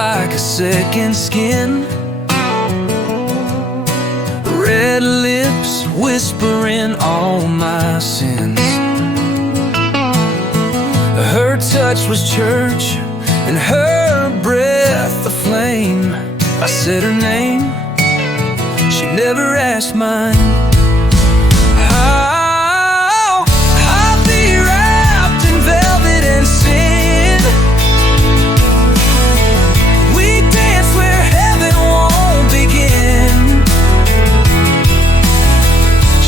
like a second skin. Red lips whispering all my sins. Her touch was church and her breath a flame. I said her name, she never asked mine. Oh, I'll be wrapped in velvet and sin. We dance where heaven won't begin.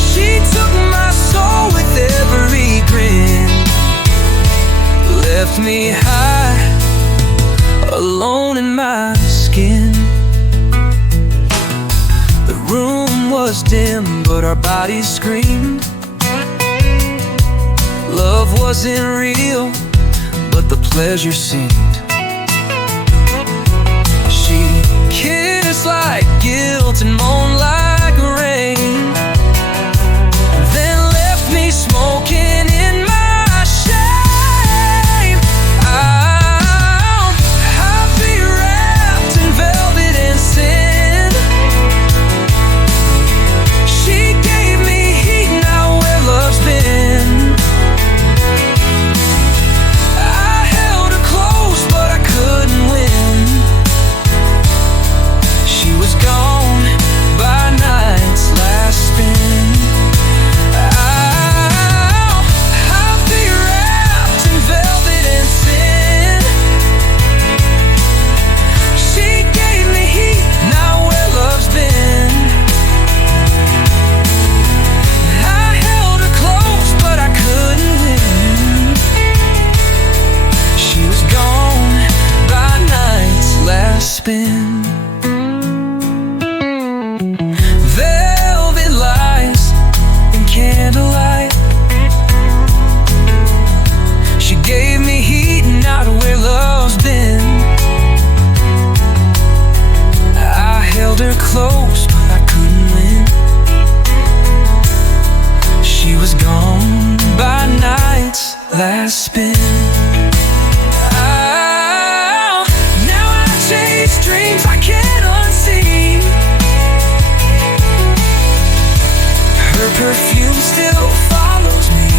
She took my soul with every grin. Left me high, alone in my skin. The room was dim, but our bodies screamed. Love wasn't real, but the pleasure seemed. She kissed like guilt and moaned like rain, then left me smoking in my shame. I'll be wrapped in velvet and sin. She gave me heat, now where love's been. I held her close, but I couldn't win. She was gone by night's last spin. I'll be wrapped in velvet and sin. She gave me heat, now where love's been. I held her close, but I couldn't win. She was gone by night's last spin. Velvet lies in candlelight. She gave me heat, not where love's been. I held her close, but I couldn't win. She was gone by night's last spin. Now I chase dreams I can't unsee. Her perfume still follows me.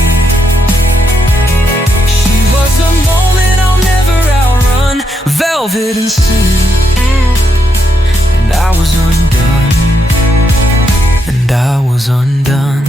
She was a moment I'll never outrun. Velvet and sin. And I was undone. And I was undone.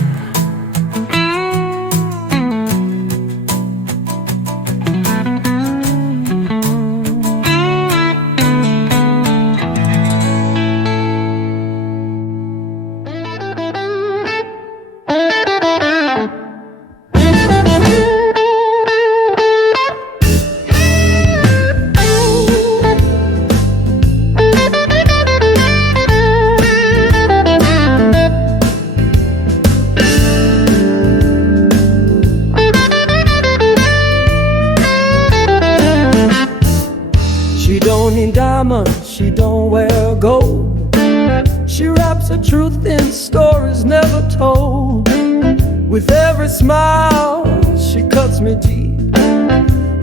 She don't need diamonds, she don't wear gold. She wraps her truth in stories never told. With every smile, she cuts me deep.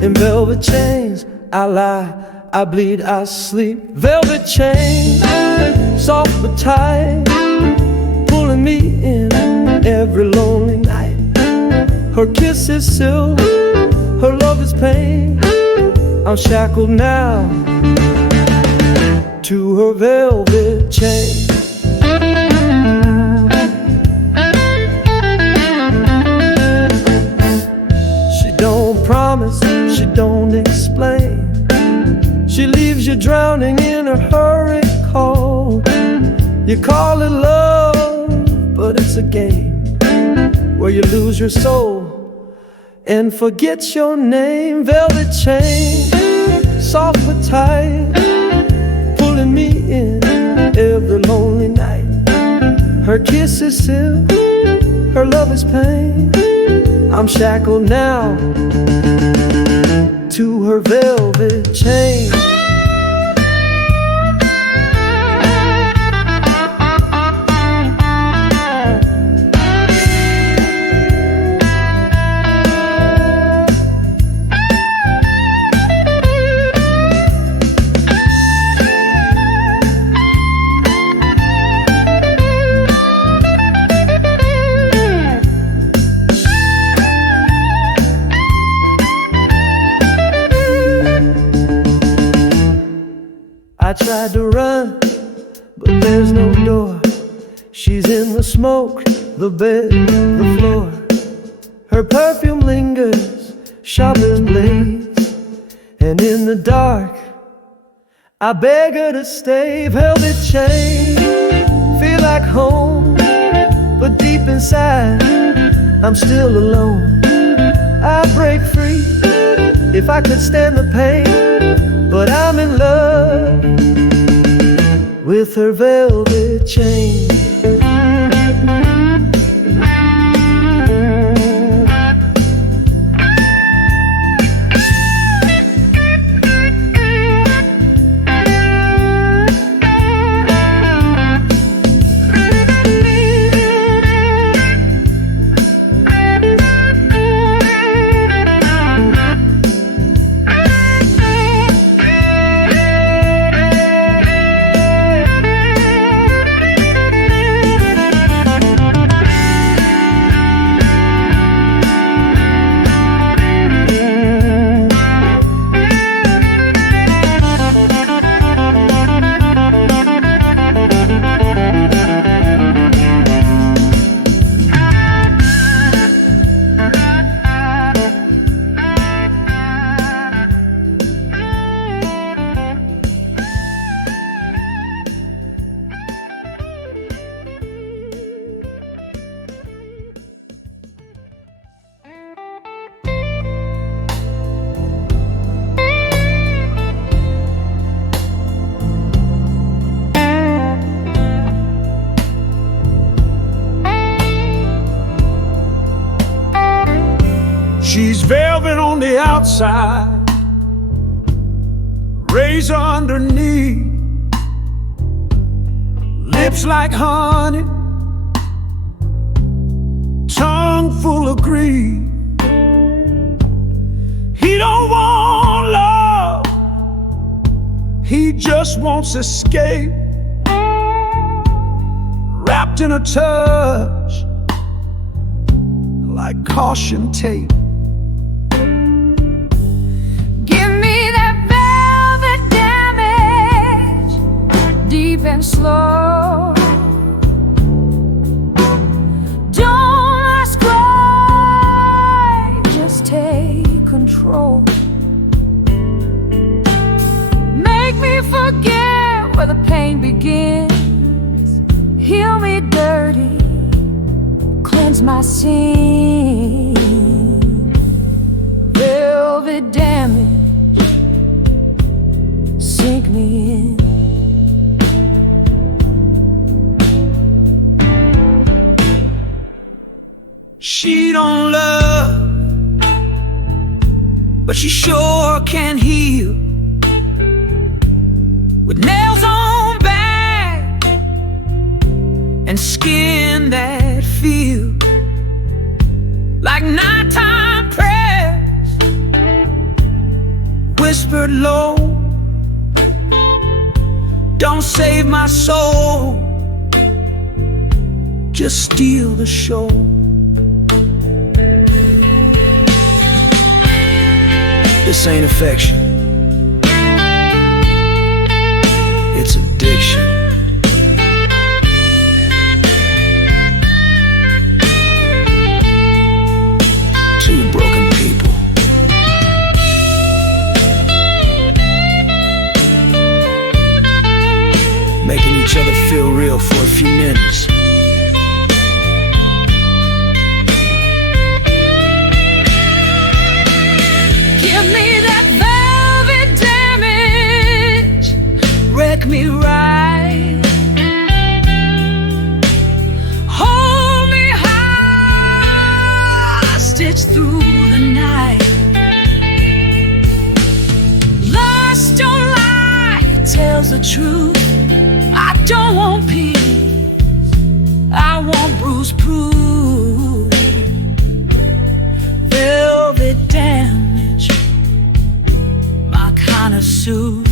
In velvet chains, I lie, I bleed, I sleep. Velvet chains, soft but tight, pulling me in every lonely night. Her kiss is silk, her love is pain. I'm shackled now to her velvet chain. She don't promise, she don't explain. She leaves you drowning in a hurricane cold. You call it love, but it's a game where you lose your soul and forget your name. Velvet chain, soft but tight, pulling me in every lonely night. Her kiss is silk, her love is pain. I'm shackled now to her velvet chain. I tried to run, but there's no door. She's in the smoke, the bed, the floor. Her perfume lingers, sharp as blades. And in the dark, I beg her to stay. Velvet chain, feel like home, but deep inside, I'm still alone. I'd break free if I could stand the pain, but I'm in love with her velvet chain. She's velvet on the outside, razor underneath, lips like honey, tongue full of greed. He don't want love, he just wants escape, wrapped in a touch like caution tape. And slow. Don't ask why, just take control. Make me forget where the pain begins. Heal me dirty, cleanse my sin. Velvet damage, sink me in. She don't love, but she sure can heal. With nails on back and skin that feel like nighttime prayers, whispered low. Don't save my soul, just steal the show. This ain't affection, it's addiction. Two broken people making each other feel real for a few minutes. Give me that velvet damage, wreck me right. Hold me hostage through the night. Lust don't lie, it tells the truth. I don't want peace, I want bruise proof. Velvet damage, my kind of suit.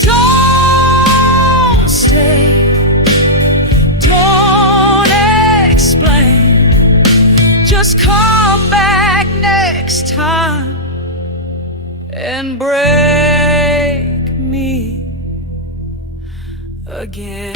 Don't stay, don't explain, just come back next time and break me again.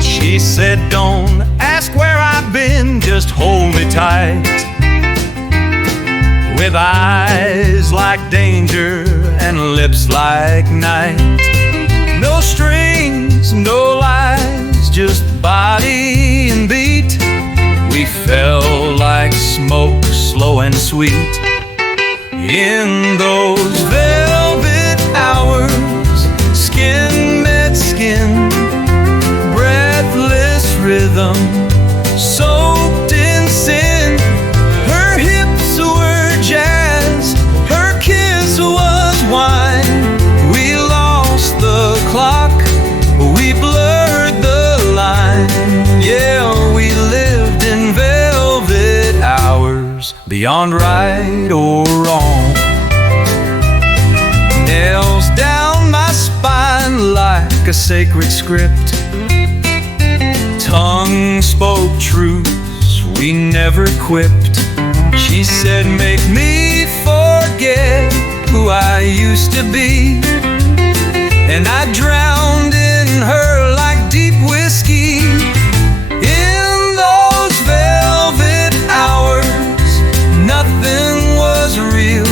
She said, don't ask where I've been, just hold me tight. With eyes like danger and lips like night. No strings, no lies, just body and beat. We fell like smoke, slow and sweet. In those velvet hours, skin met skin, breathless rhythm, soaked in sin. Her hips were jazz, her kiss was wine. We lost the clock, we blurred the line. Yeah, we lived in velvet hours, beyond right or wrong. Nails down my spine like a sacred script. Tongue spoke truths we never quipped. She said, make me forget who I used to be. And I drowned in her like deep whiskey. In those velvet hours, nothing was real,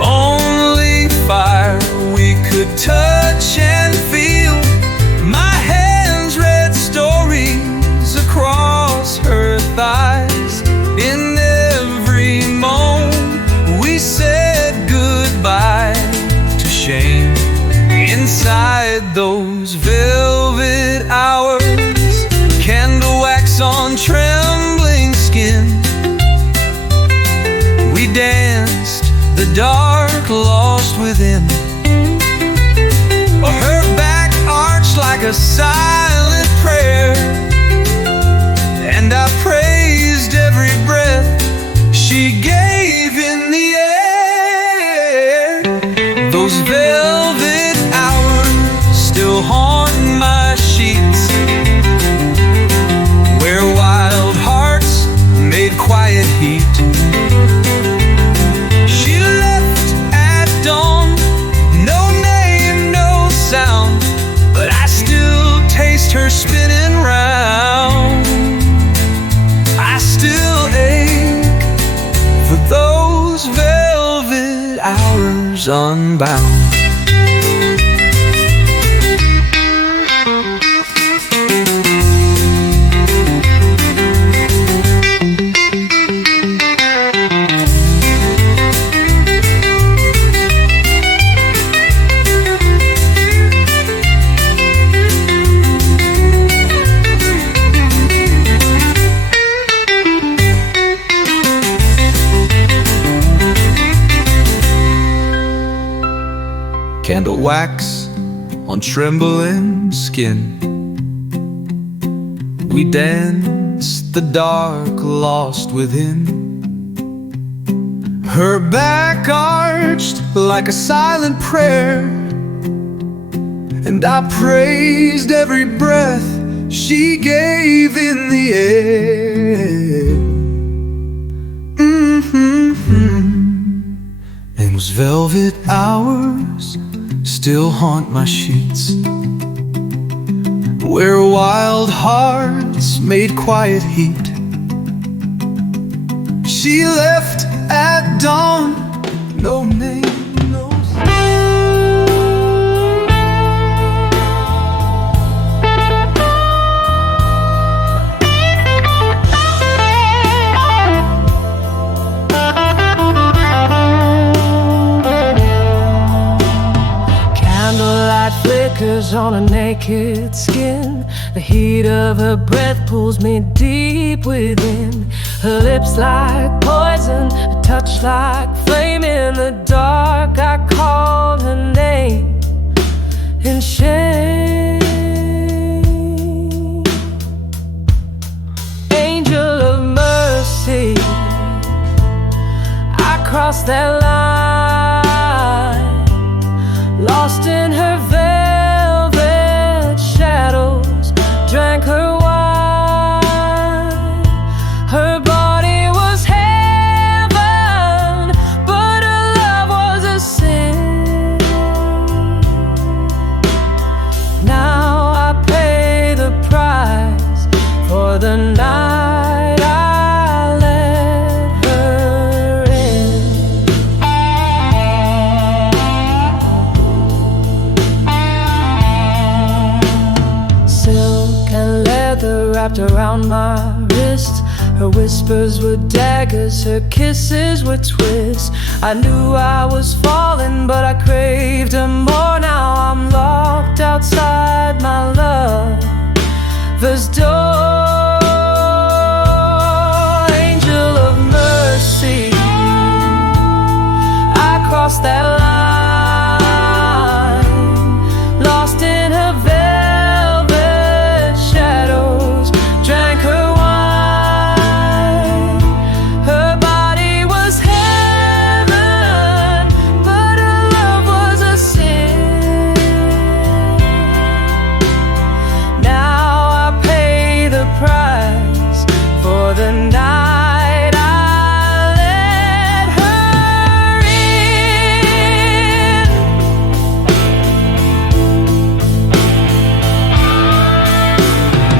only fire we could touch and feel. My hands read stories across her thighs. In every moan we said goodbye to shame. Inside those velvet hours, candle wax on trembling skin. We danced the dark lost within. Her back arched like a silent prayer, and I praised every breath she gave in the air. Those velvet hours still haunt my sheets, where wild hearts made quiet heat. She left at dawn, no name, no sound, but I still taste her spinning round. I still ache for those velvet hours unbound. Candle wax on trembling skin. We danced the dark lost within. Her back arched like a silent prayer, and I praised every breath she gave in the air. And those velvet hours still haunt my sheets, where wild hearts made quiet heat. She left at dawn, no name, no flickers on her naked skin. The heat of her breath pulls me deep within. Her lips like poison, a touch like flame. In the dark I called her name in shame. Angel of mercy, crossed that line, lost in her velvet shadows, drank her wine. Her body was heaven, but her love was a sin. Now I pay the price for the night I let her in. Silk and leather wrapped around my wrists. Her whispers were daggers, her kisses were twists. I knew I was falling, but I craved her more. Now I'm locked outside my lover's door. Angel of mercy, I crossed that line, lost in her velvet shadows, drank her wine. Her body was heaven, but her love was a sin. Now I pay the price for the night I let her in.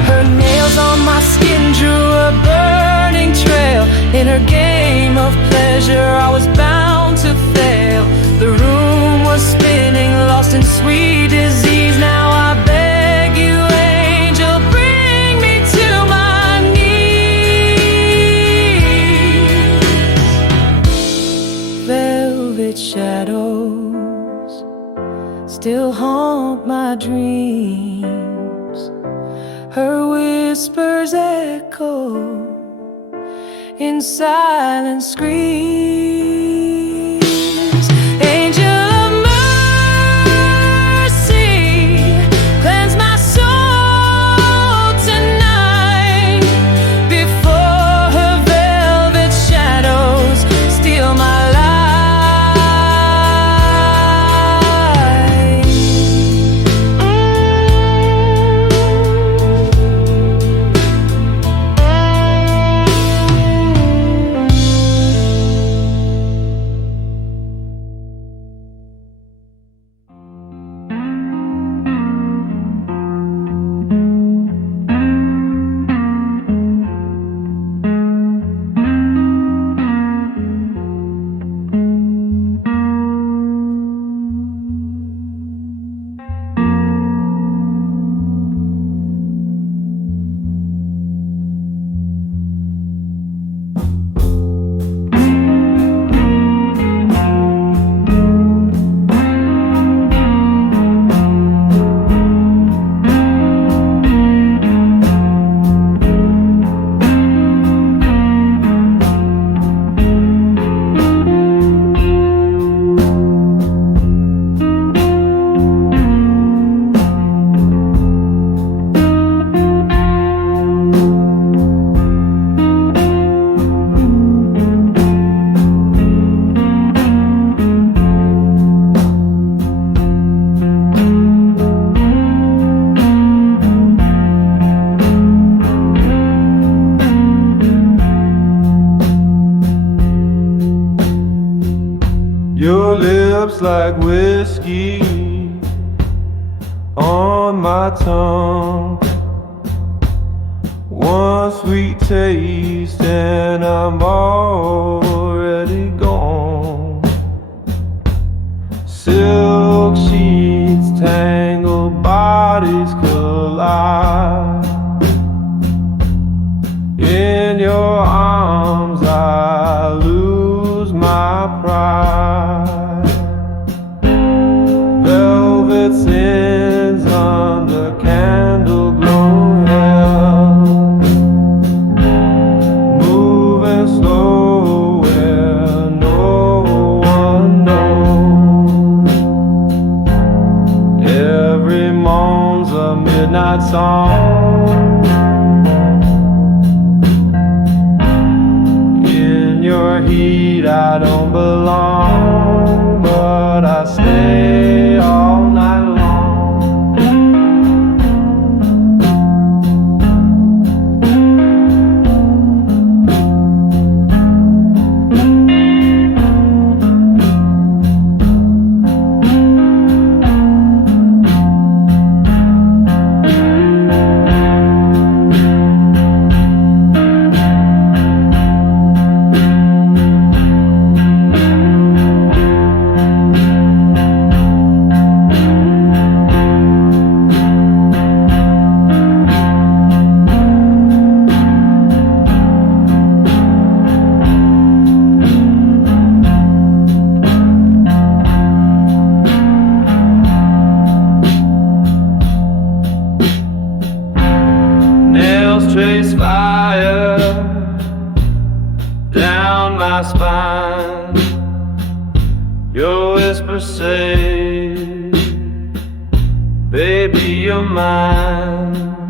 Her nails on my skin drew a burning trail. In her game of pleasure I was bound to fail. The room was spinning, lost in sweet disease. Now I beg you, angel, bring me to my knees. Velvet shadows still haunt my dreams. Her whispers echo in silent screams. Angel of mercy, cleanse my soul tonight, before her velvet shadows steal my life. Your lips like whiskey on my tongue. One sweet taste and I'm already gone. Silk sheets, tangled bodies collide. In your arms I lose my pride. Velvet sins under candle glow hell, moving slow your heat I don't belong, but I stay all night long. Trace fire down my spine. Your whispers say, baby, you're mine.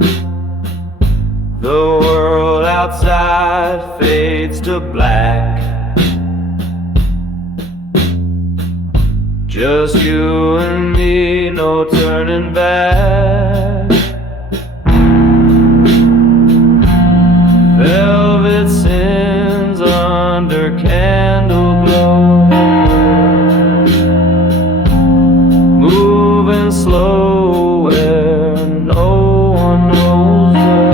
The world outside fades to black. Just you and me, no turning back. Velvet sins under candle glow, moving slow where no one knows her.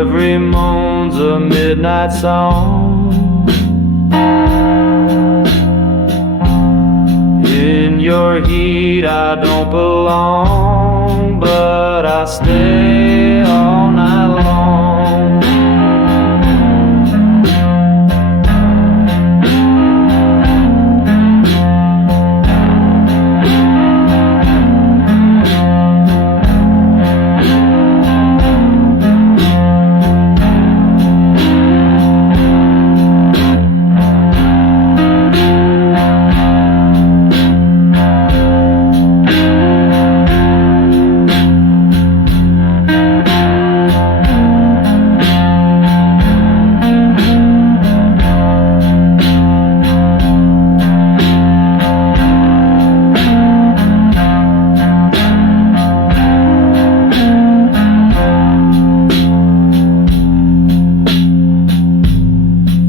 Every moan's a midnight song. In your heat I don't belong, but I stay all night long.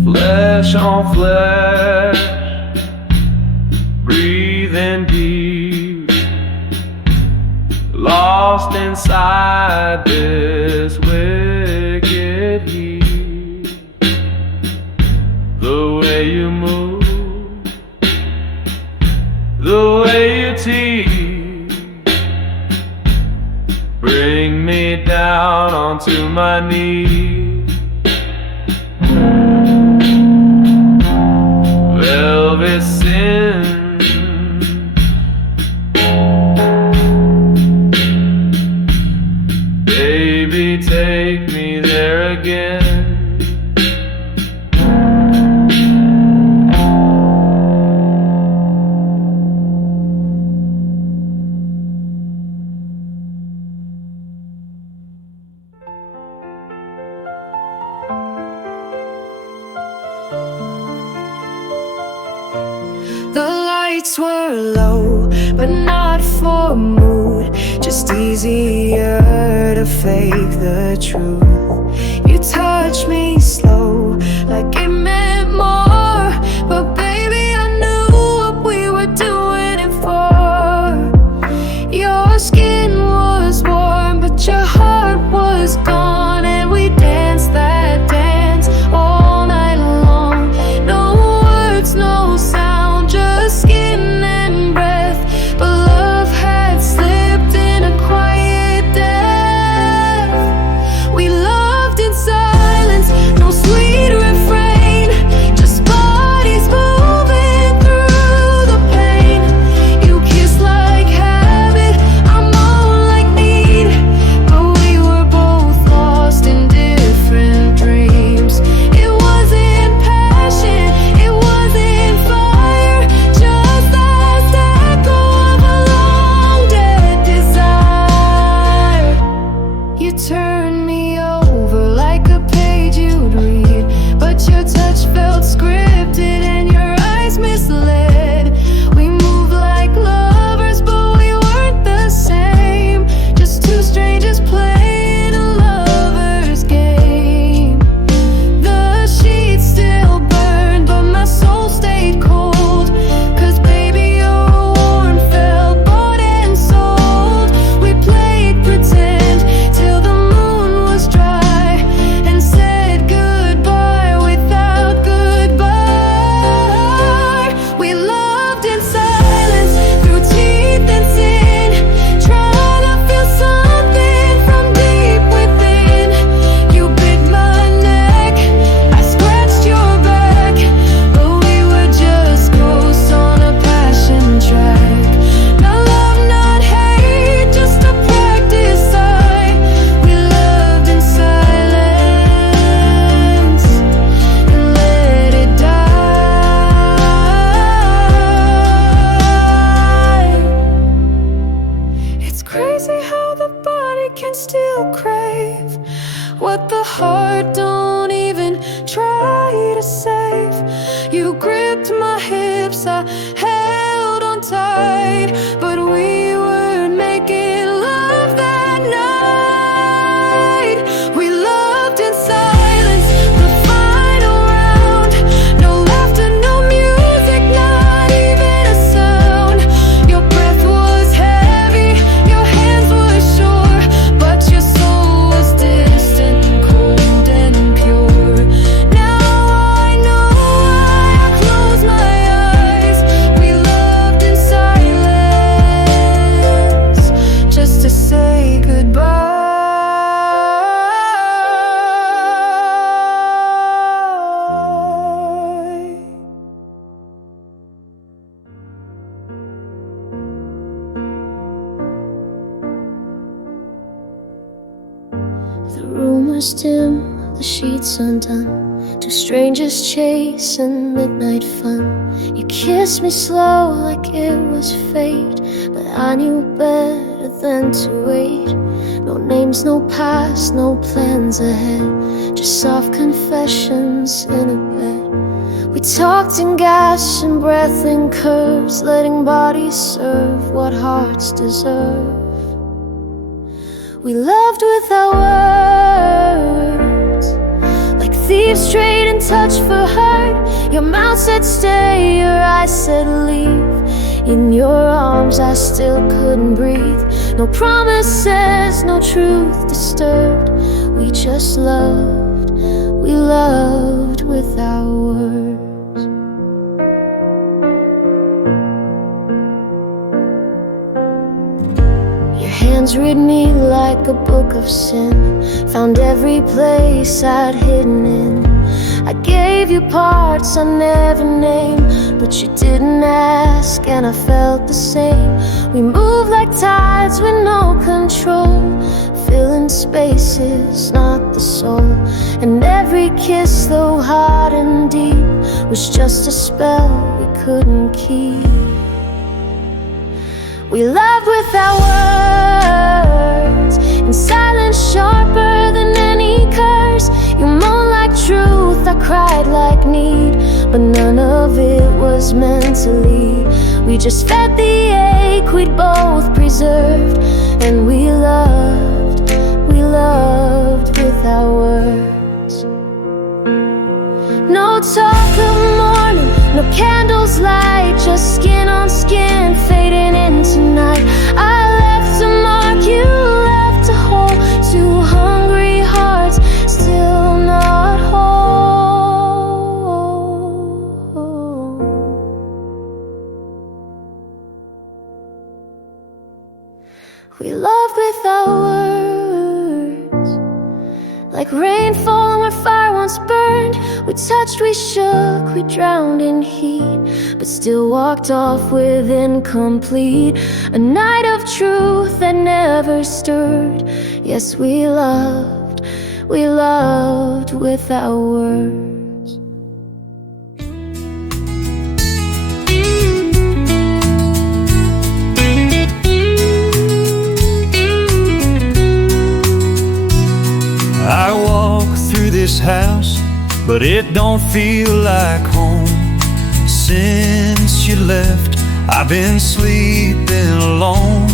Flesh on flesh, breathing deep, lost inside this wicked heat. The way you move, the way you tease, bring me down onto my knees. Velvet sin, baby, take me there again. The lights were low, but not for mood. Just easier to fake the truth. You touched me slow, like it meant more. But baby, I knew what we were doing it for. Your skin was warm, but your heart was gone. And we danced that dance all night long. No words, no sound, just skin and breath. But love had slipped in a quiet death. We loved windows dim, the sheets undone, two strangers chasing midnight fun. You kissed me slow like it was fate, but I knew better than to wait. No names, no past, no plans ahead, just soft confessions in a bed. We talked in gas and breath and curves, letting bodies serve what hearts deserve. We loved without words, like thieves trading touch for hurt. Your mouth said stay, your eyes said leave. In your arms I still couldn't breathe. No promises, no truth disturbed. We just loved, we loved without words. Hands read me like a book of sin, found every place I'd hidden in. I gave you parts I never named, but you didn't ask and I felt the same. We moved like tides with no control, filling spaces, not the soul. And every kiss, though hard and deep, was just a spell we couldn't keep. We loved without words, in silence sharper than any curse. You moaned like truth, I cried like need, but none of it was meant to lead. We just fed the ache we'd both preserved, and we loved without words. No talk of morning, no candles light, just skin on skin fading into night. I left a mark, you left a hole, two hungry hearts still not whole. We loved without words, like rainfall where fire once burned. We touched, we shook, we drowned in heat, but still walked off with incomplete. A night of truth that never stirred. Yes, we loved without words. I walk through this house, but it don't feel like home. Since you left, I've been sleeping alone.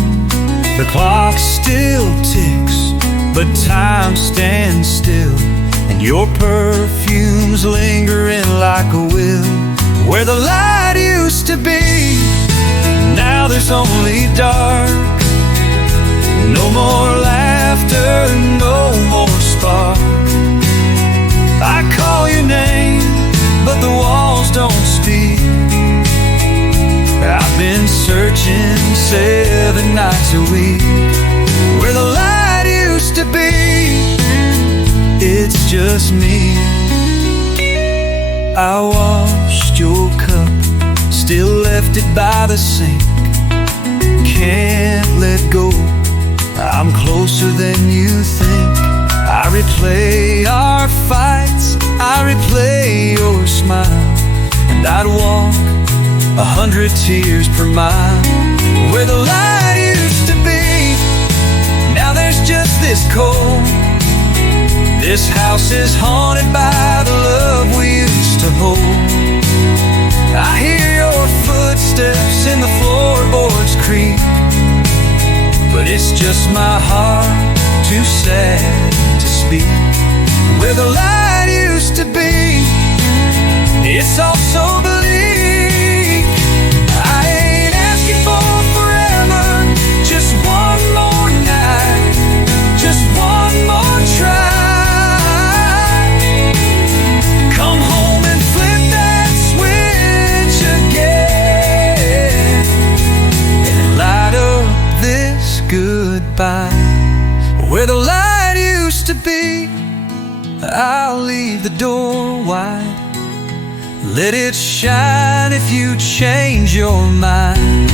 The clock still ticks, but time stands still, and your perfume's lingering like a will. Where the light used to be, now there's only dark. No more laughter, no more spark. I call your name, but the walls don't speak. I've been searching 7 nights a week. Where the light used to be, it's just me. I washed your cup, still left it by the sink. Can't let go, I'm closer than you think. I replay our fights, I replay your smile, and I'd walk 100 tears per mile. Where the light used to be, now there's just this cold. This house is haunted by the love we used to hold. I hear your footsteps in the floorboards creak, but it's just my heart, too sad to speak. Where the light used to be, it's all so bleak. I ain't asking for forever, just one more night, just one more try. Come home and flip that switch again, and light up this goodbye. Where the light used to be, I'll leave the door wide. Let it shine if you change your mind.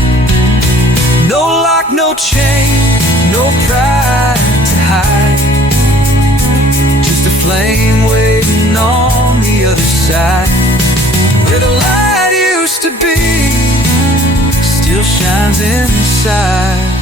No lock, no chain, no pride to hide. Just flame waiting on the other side. Where the light used to be still shines inside.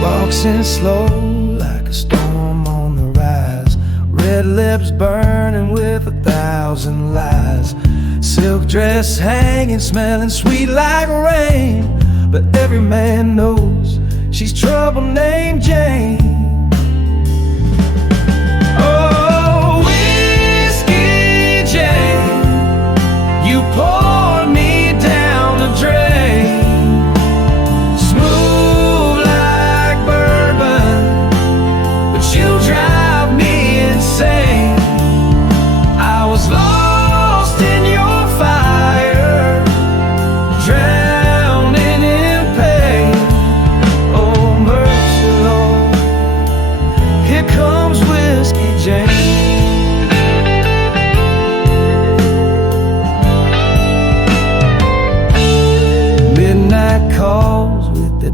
Walking slow like a storm on the rise, red lips burning with 1,000 lies, silk dress hanging, smelling sweet like rain. But every man knows she's trouble named Jane. Oh, Whiskey Jane, you pour me down the drain.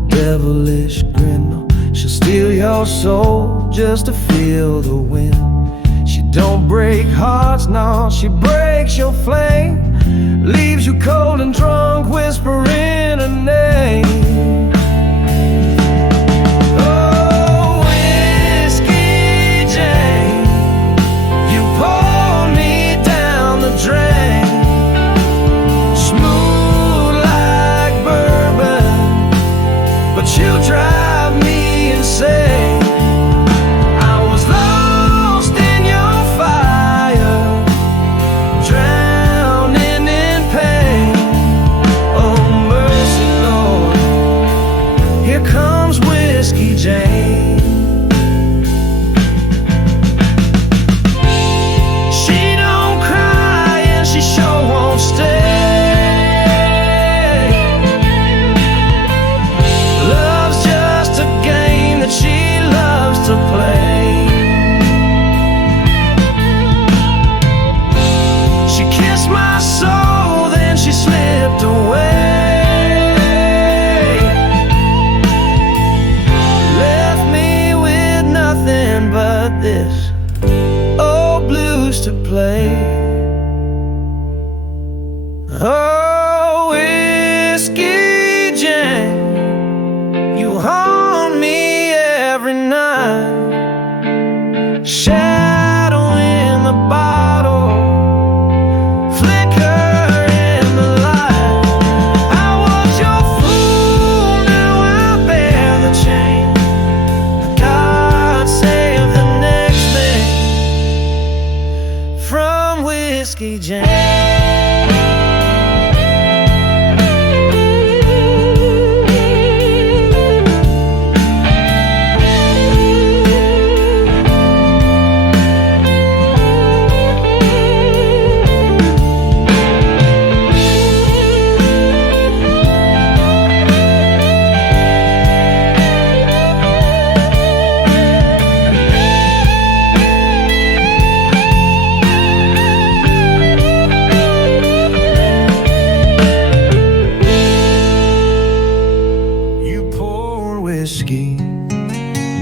Devilish grin, she'll steal your soul just to feel the wind. She don't break hearts, no, she breaks your flame, leaves you cold and drunk, whispering a name. Oh, Whiskey Jane, you pour me down the drain. Smooth like bourbon, but you drive me insane. I was lost in your fire, drowning in pain. Oh, mercy, Lord, here comes Whiskey Jane. She don't cry and she sure won't stay. She loves to play. She kissed my soul, then she slipped away. Left me with nothing but this old blues to play. Oh, Whiskey Jane, you haunt me every night, shadow in the bottle, flicker in the light. I was your fool, now I bear the chain. God save the next man from Whiskey Jane.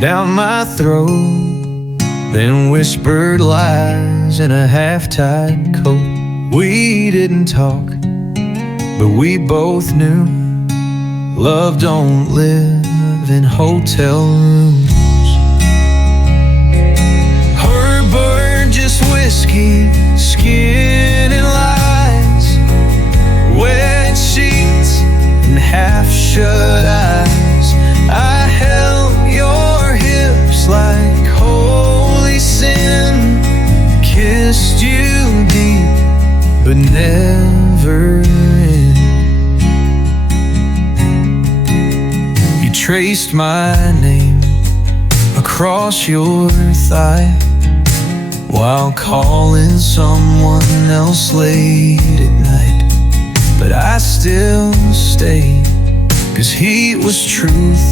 Down my throat, then whispered lies in a half-tied coat. We didn't talk, but we both knew love don't live in hotel rooms. Her bird just whiskey, skin and lies. traced my name across your thigh while calling someone else late at night. But I still stayed, 'cause he was truth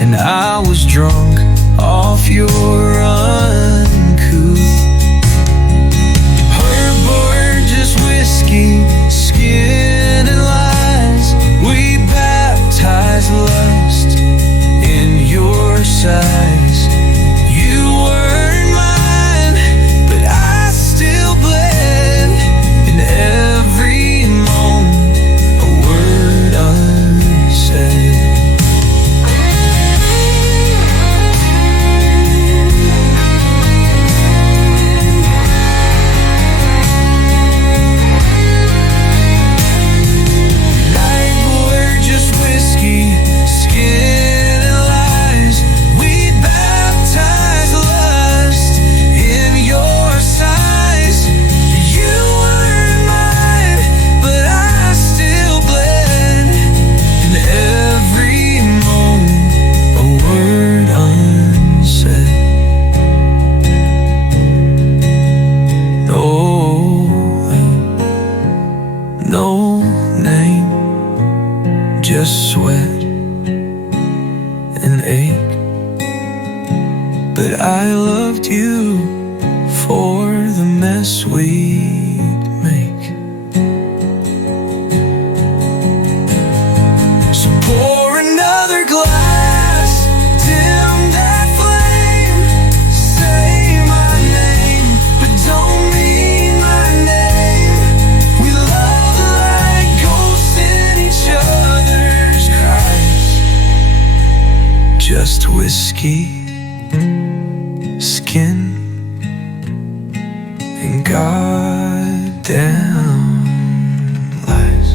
and I was drunk off your uncouth. Her board, just whiskey, skin and lies. We baptized lust in your size. You weren't mine, but I still bled in every moment, a word unsaid. No name, just sweat and ache. But I loved you for the mess we'd make. So pour another glass, dim that flame. Say my name, but don't mean my name. We love like ghosts in each other's cries. Just whiskey, skin, and goddamn lies.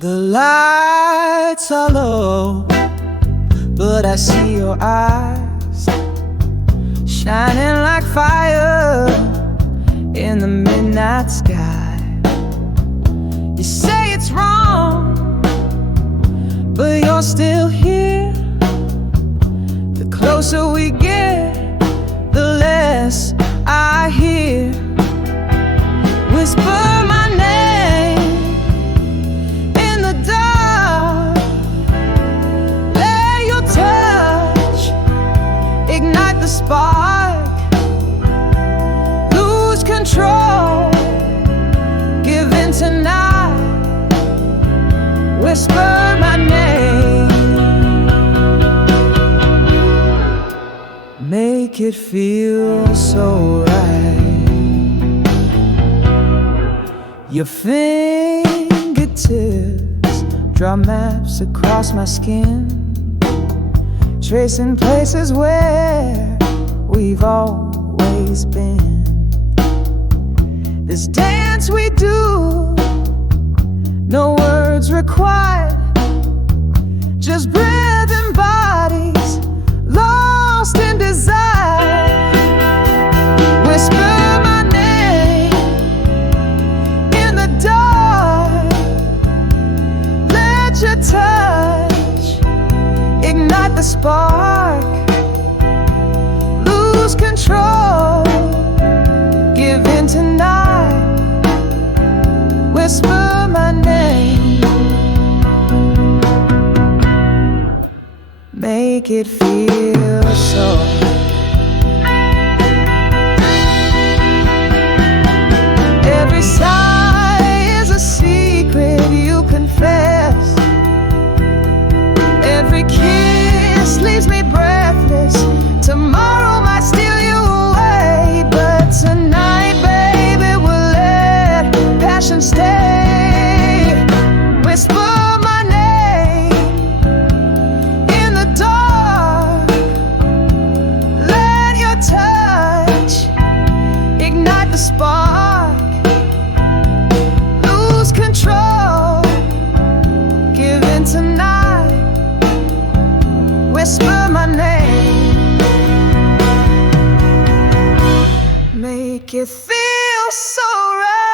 The lights are low, but I see your eyes shining like fire in the midnight sky. You say it's wrong, but you're still here. The closer we get, the less I hear. Whisper my name in the dark. Lay your touch, ignite the spark. Lose control, give in tonight. Whisper my name, make it feel so right. Your fingertips draw maps across my skin, tracing places where we've always been. This dance we do, no words required, just breath and bodies lost in desire. Whisper my name in the dark. Let your touch ignite the spark. Lose control, give in tonight. Whisper my name, make it feel so. Every sigh is a secret you confess. Every kiss leaves me breathless. Tomorrow might steal you away, but tonight, baby, we'll let passion stay. make it feel so right.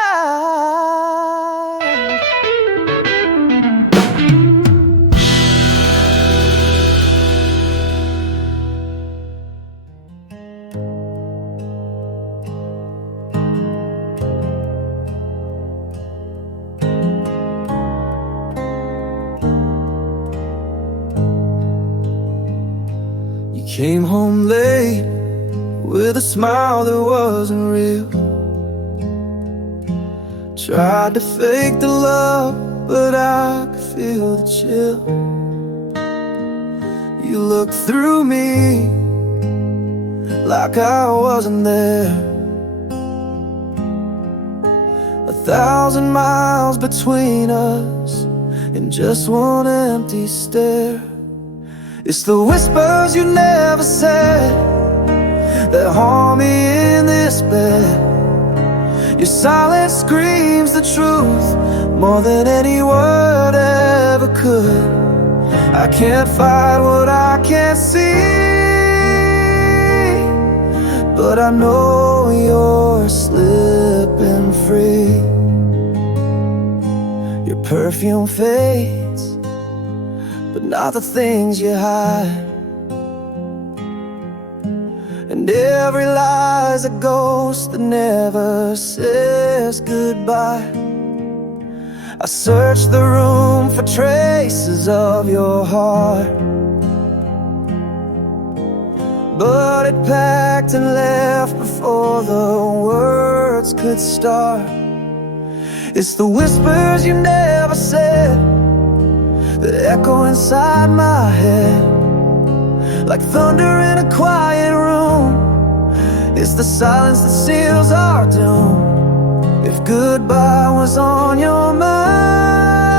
You came home late with a smile that wasn't real. Tried to fake the love, but I could feel the chill. You looked through me like I wasn't there. 1,000 miles between us in just one empty stare. It's the whispers you never said that haunt me in this bed. Your silence screams the truth more than any word ever could. I can't fight what I can't see, but I know you're slipping free. Your perfume fades, but not the things you hide. And every lie's a ghost that never says goodbye. I searched the room for traces of your heart, but it packed and left before the words could start. It's the whispers you never said that echo inside my head like thunder in a quiet room. It's the silence that seals our doom. If goodbye was on your mind,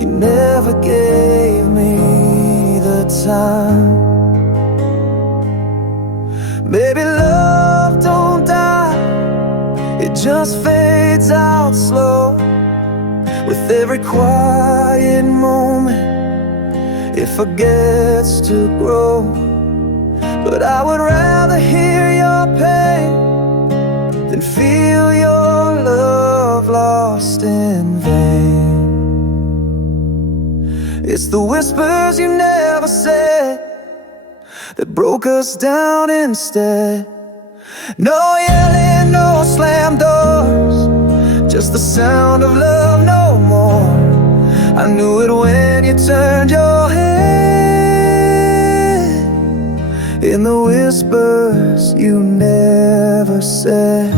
you never gave me the time. Baby, love don't die, it just fades out slow. With every quiet moment, it forgets to grow. But I would rather hear your pain than feel your love lost in vain. It's the whispers you never said that broke us down instead. No yelling, no slam doors, just the sound of love no more. I knew it when you turned your head. In the whispers you never said.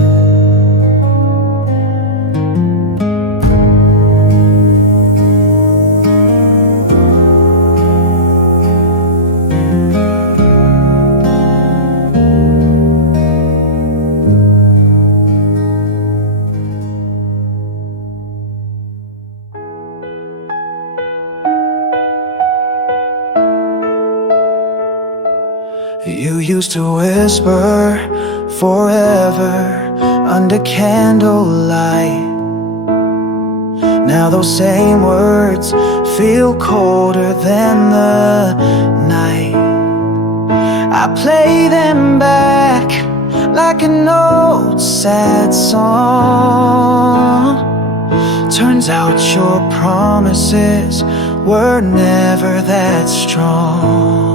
You used to whisper forever under candlelight. Now those same words feel colder than the night. I play them back like an old sad song. Turns out your promises were never that strong.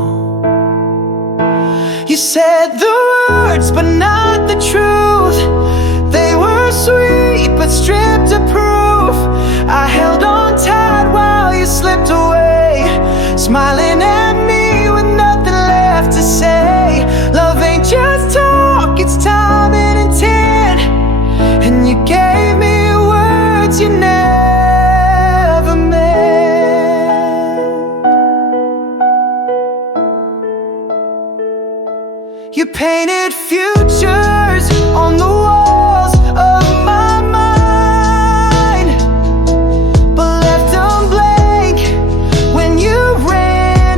You said the words but not the truth. They were sweet but stripped of proof. I held on tight while you slipped away, smiling at me with nothing left to say. Love ain't just talk, it's time and intent. And you gave me words you never meant. You painted futures on the walls of my mind, but left them blank when you ran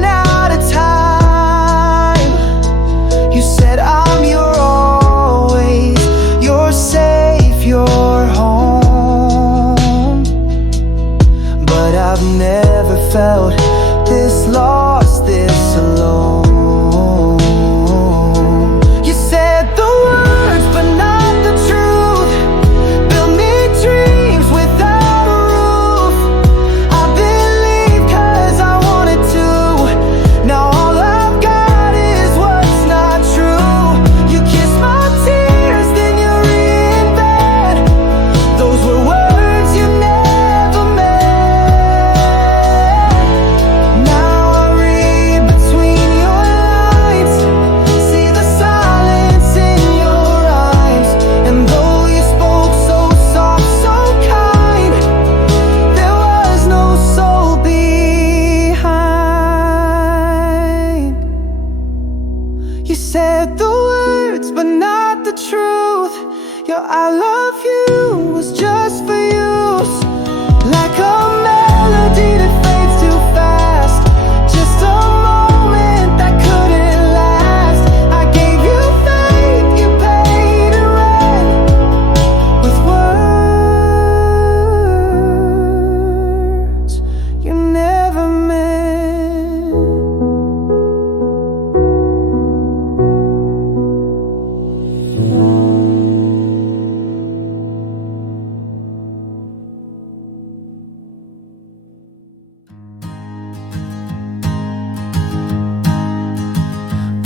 I love you was just for you, like a melody that fades too fast, just a moment that couldn't last. I gave you faith, you paid it right with words you never meant.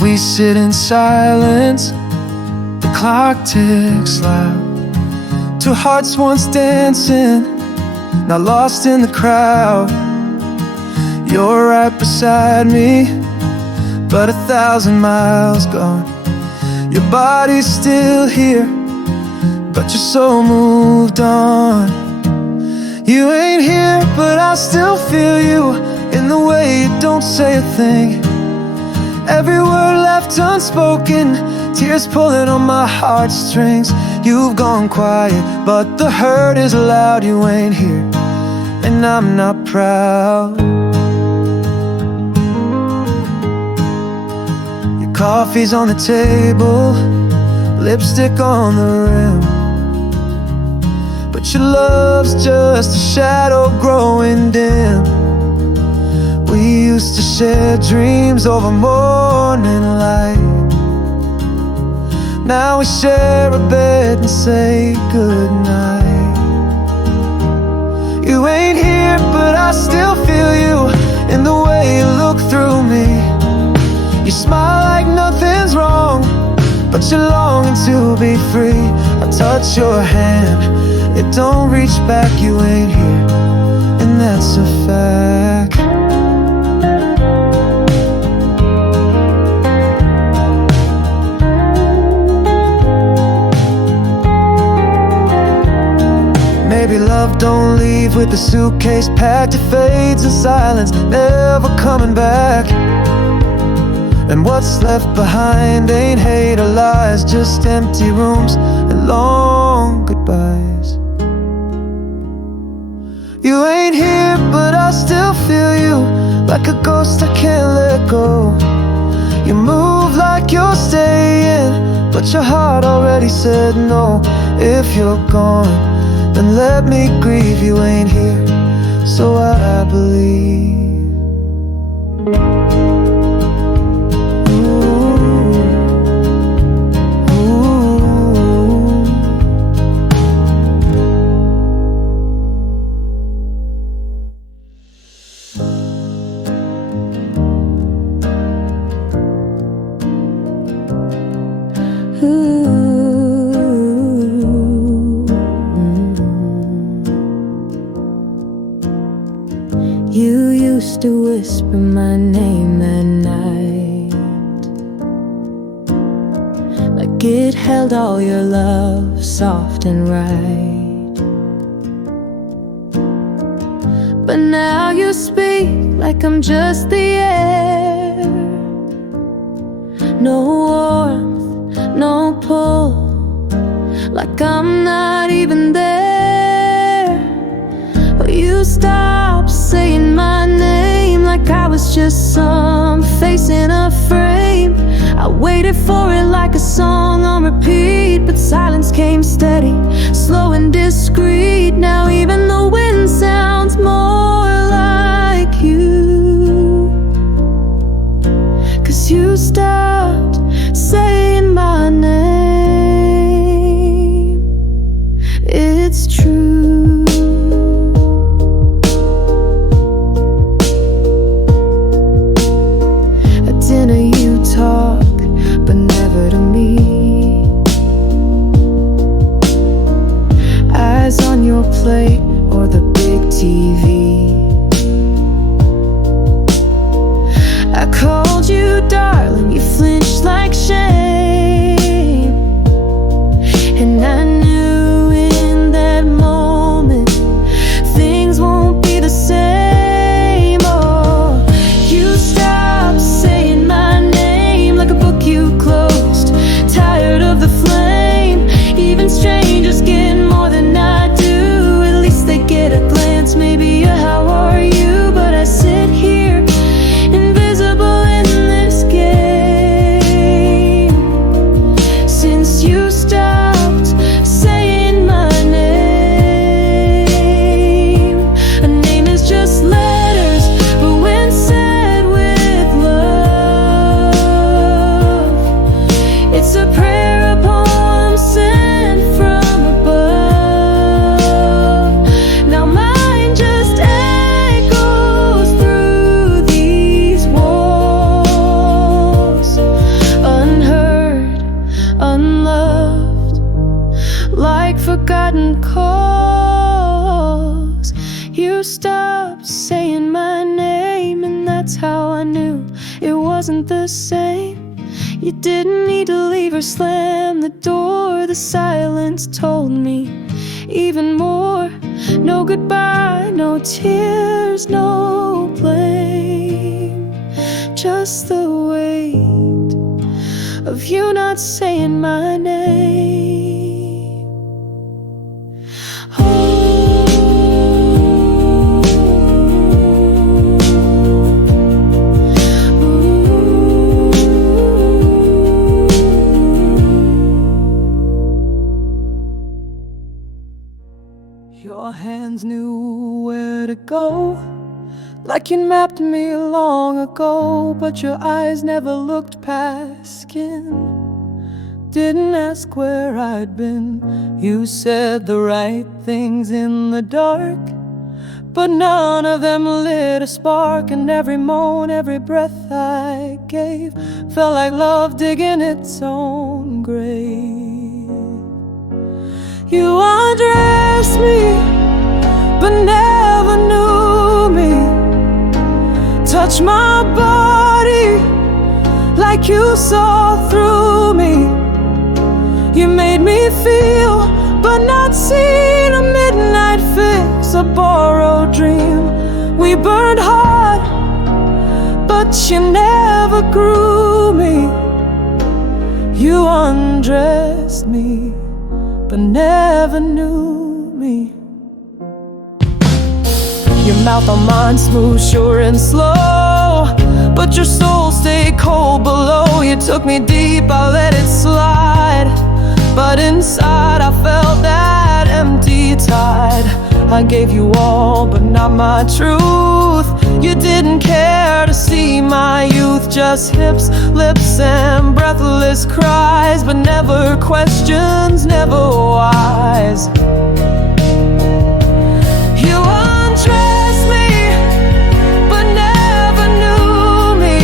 We sit in silence, the clock ticks loud. Two hearts once dancing, now lost in the crowd. You're right beside me, but 1,000 miles gone. Your body's still here, but your soul moved on. You ain't here, but I still feel you in the way you don't say a thing. Every word left unspoken, tears pulling on my heartstrings. You've gone quiet, but the hurt is loud. You ain't here, and I'm not proud. Your coffee's on the table, lipstick on the rim, but your love's just a shadow growing dim. We used to share dreams over morning light. Now we share a bed and say goodnight. You ain't here, but I still feel you in the way you look through me. You smile like nothing's wrong, but you're longing to be free. I touch your hand, it don't reach back. You ain't here, and that's a fact. Maybe love don't leave with the suitcase packed. It fades in silence, never coming back. And what's left behind ain't hate or lies, just empty rooms and long goodbyes. You ain't here, but I still feel you, like a ghost I can't let go. You move like you're staying, but your heart already said no. If you're gone, then let me grieve. You ain't here, so I believe. You used to whisper my name at night, like it held all your love soft and right. But now you speak like I'm just the air. No warmth, no pull, like I'm not even there. But you stopped saying my name like I was just some face in a frame. I waited for it like a song on repeat, but silence came steady, slow and discreet. Now even the wind sounds more like you, 'cause you stopped saying my name. It's true. At dinner you talk, but never to me. Eyes on your plate or the big TV. I called you darling, you flinched like shame. And I knew in that moment things won't be the same. Oh, you stopped saying my name like a book you closed, tired of the flame. Even strange couldn't cause. You stopped saying my name, and that's how I knew it wasn't the same. You didn't need to leave or slam the door. The silence told me even more. No goodbye, no tears, no blame. Just the weight of you not saying my name. Your hands knew where to go, like you mapped me long ago. But your eyes never looked past skin, didn't ask where I'd been. You said the right things in the dark, but none of them lit a spark. And every moan, every breath I gave felt like love digging its own grave. You undressed me, but never knew me. Touched my body like you saw through me. You made me feel, but not seen. A midnight fix, a borrowed dream. We burned hot, but you never grew me. You undressed me, but never knew me. Your mouth on mine, smooth, sure and slow, but your soul stayed cold below. You took me deep, I let it slide, but inside I felt that empty tide. I gave you all, but not my truth. You didn't care to see my youth, just hips, lips, and breathless cries, but never questions, never wise. You undressed me, but never knew me.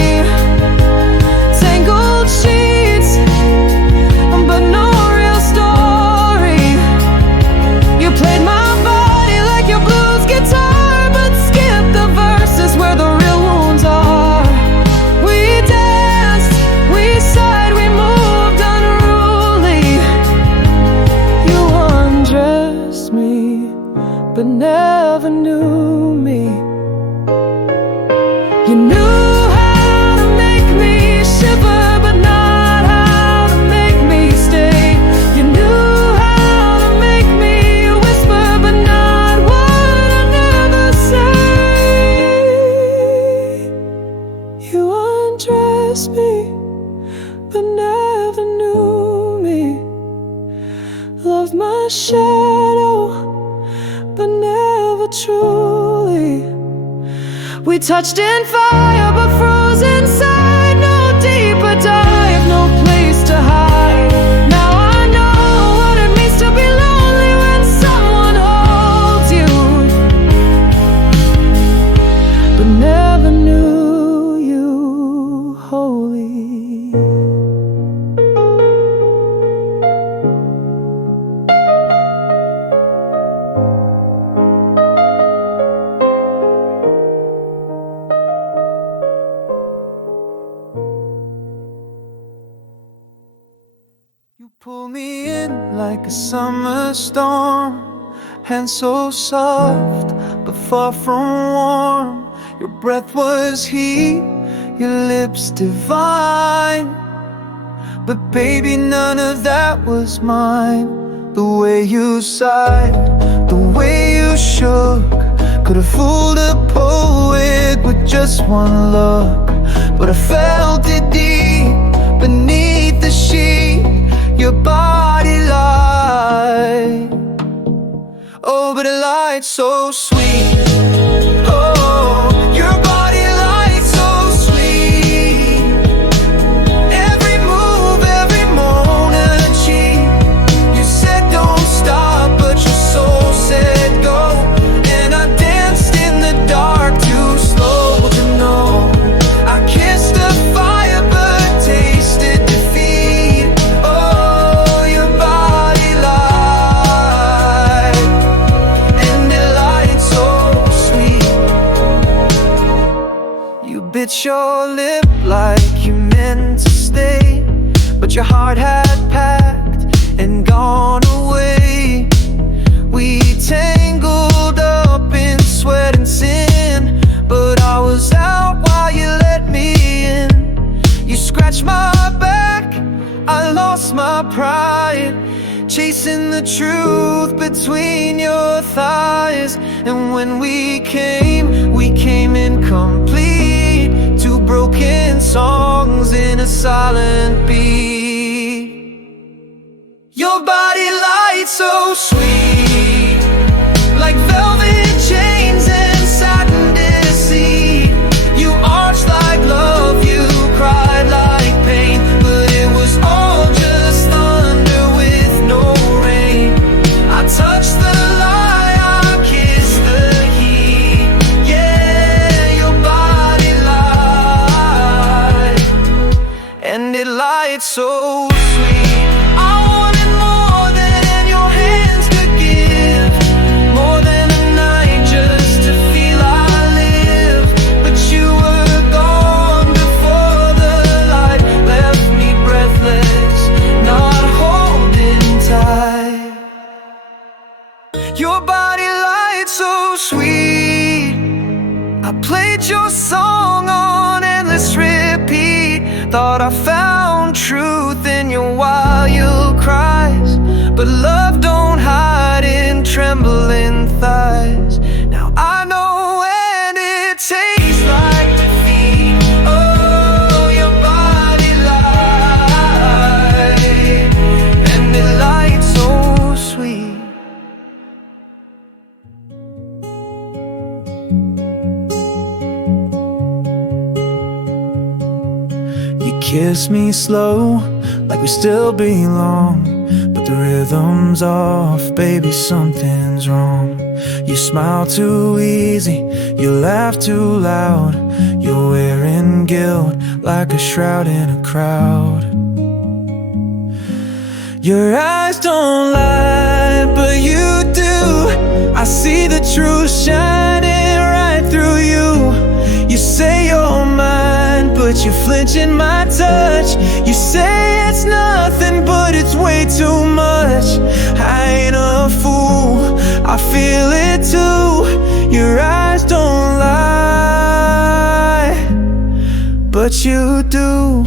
Tangled sheets, but no real story. You played my body like your blues guitar, but skipped the verses where the real wounds are. We danced, we sighed, we moved unruly. You undressed me, but never knew me. You knew how to make me shiver, but not how to make me stay. You knew how to make me whisper, but not what I never say. You undressed me, but never knew me. Loved my shadow, but never truly. We touched in fire, but froze inside. No deeper dive, no place to hide. Now I know what it means to be lonely when someone holds you, but never knew you wholly. You pull me in like a summer storm, hands so soft but far from warm. Your breath was heat, your lips divine, but baby, none of that was mine. The way you sighed, the way you shook, could have fooled a poet with just one look. But I felt it deep beneath the sheet, your body lied. Oh, but it lied so sweet. Oh, your body lied so sweet. Every move, every moan and cheat. You said don't stop, but your soul said go. And I danced in the dark too slow to know. I kissed the fire but tasted defeat. Oh, your body lied. bit your lip like you meant to stay, but your heart had packed and gone away. We tangled up in sweat and sin, but I was out while you let me in. You scratched my back, I lost my pride, chasing the truth between your thighs. And when we came incomplete, two broken songs in a silent beat. Your body light so sweet, like velvet chains and satin deceit. You arched like love, you cried like pain, but it was all just thunder with no rain. I touched the lie, I kissed the heat. Yeah, your body light, and it light so sweet. I wanted more than your hands could give, more than a night just to feel I live. But you were gone before the light left me breathless, not holding tight. Your body light so sweet, I played your song on endless repeat. Thought I found truth in your wild cries, but love don't hide in trembling thighs. Now I know when it tastes like defeat. Oh, your body light, and it lights so sweet. You kiss me slow, like we still belong, but the rhythm's off, baby, something's wrong. You smile too easy, you laugh too loud. You're wearing guilt like a shroud in a crowd. Your eyes don't lie, but you do. I see the truth shining right through you. You say you're mine, but you flinch in my touch. You say it's nothing, but it's way too much. I ain't a fool, I feel it too. Your eyes don't lie, but you do.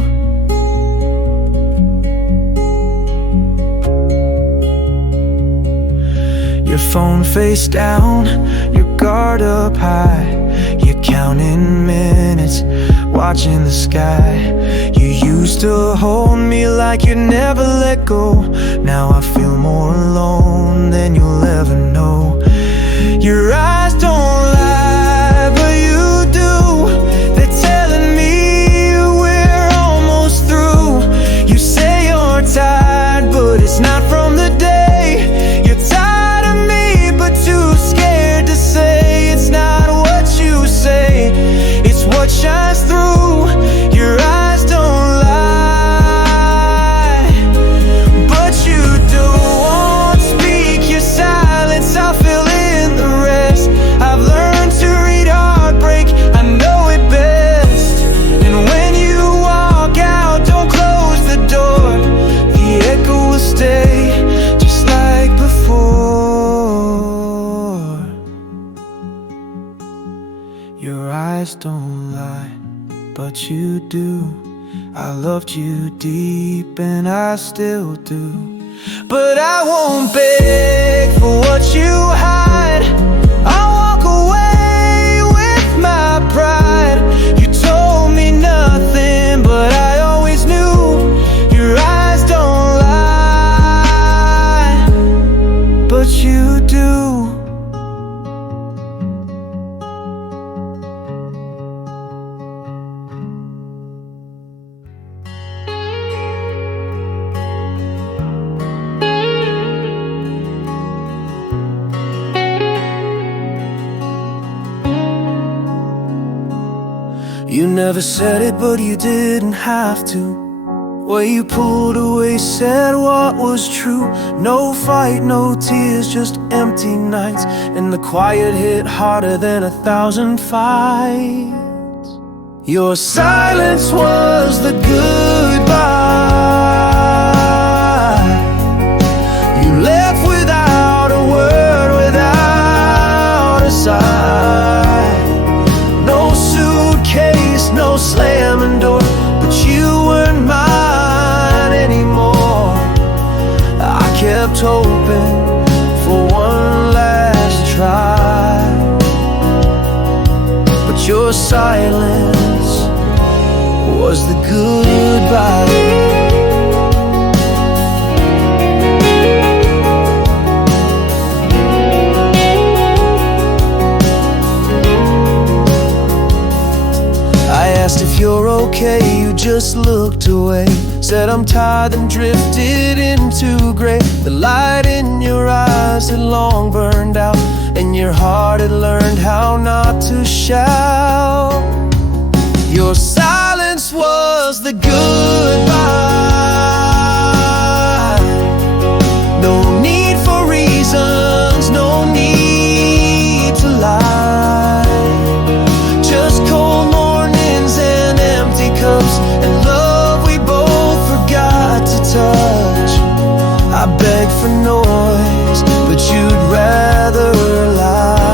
Your phone face down, your guard up high. You're counting minutes, watching the sky. You used to hold me like you'd never let go. Now I feel more alone than you'll ever know. Your eyes don't lie, but you do. They're telling me we're almost through. You say you're tired, but it's not from the day. You're tired of me, but too scared to say. It's not what you say, it's what shines through. Your eyes don't lie, but you do. Won't speak your silence, I'll fill in the rest. I've learned to read heartbreak, I know it best. And when you walk out, don't close the door. The echo will stay just like before. Your eyes don't lie, but you do. I loved you deep and I still do. But I won't beg for what you hide. I'll walk away with my pride. You told me nothing, but I always knew. Your eyes don't lie, but you do. You never said it, but you didn't have to. Way you pulled away said what was true. No fight, no tears, just empty nights. And the quiet hit harder than 1,000 fights. Your silence was the goodbye. You left without a word, without a sigh. No suitcase, no slamming door, but you weren't mine anymore. I kept hoping for one last try, but your silence was the goodbye. I asked if you're okay, you just looked away. Said I'm tired and drifted into gray. The light in your eyes had long burned out, and your heart had learned how not to shout. Your silence was the goodbye. No need for reasons, no need to lie. Just cold mornings and empty cups, and love we both forgot to touch. I begged for noise, but you'd rather lie.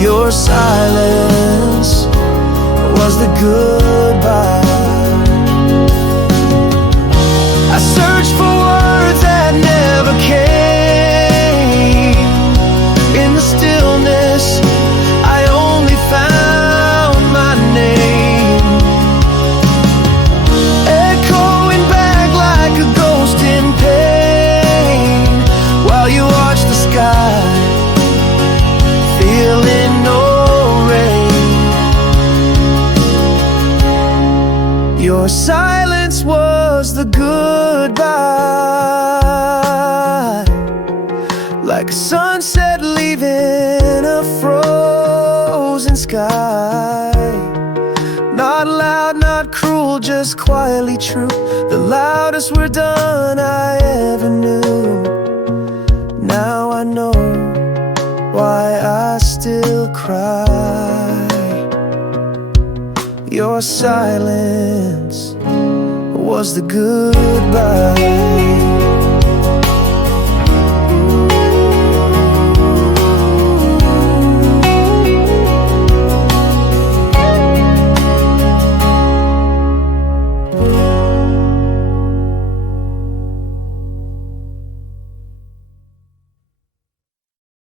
Your silence was the goodbye. I searched for words that never came. In the stillness, I only found my name, echoing back like a ghost in pain, while you watched the sky, feeling no rain. Your silence was the goodbye, like a sunset leaving a frozen sky. Not loud, not cruel, just quietly true. The loudest we're done I ever knew. Now I know why I still cry. Your silence was the goodbye.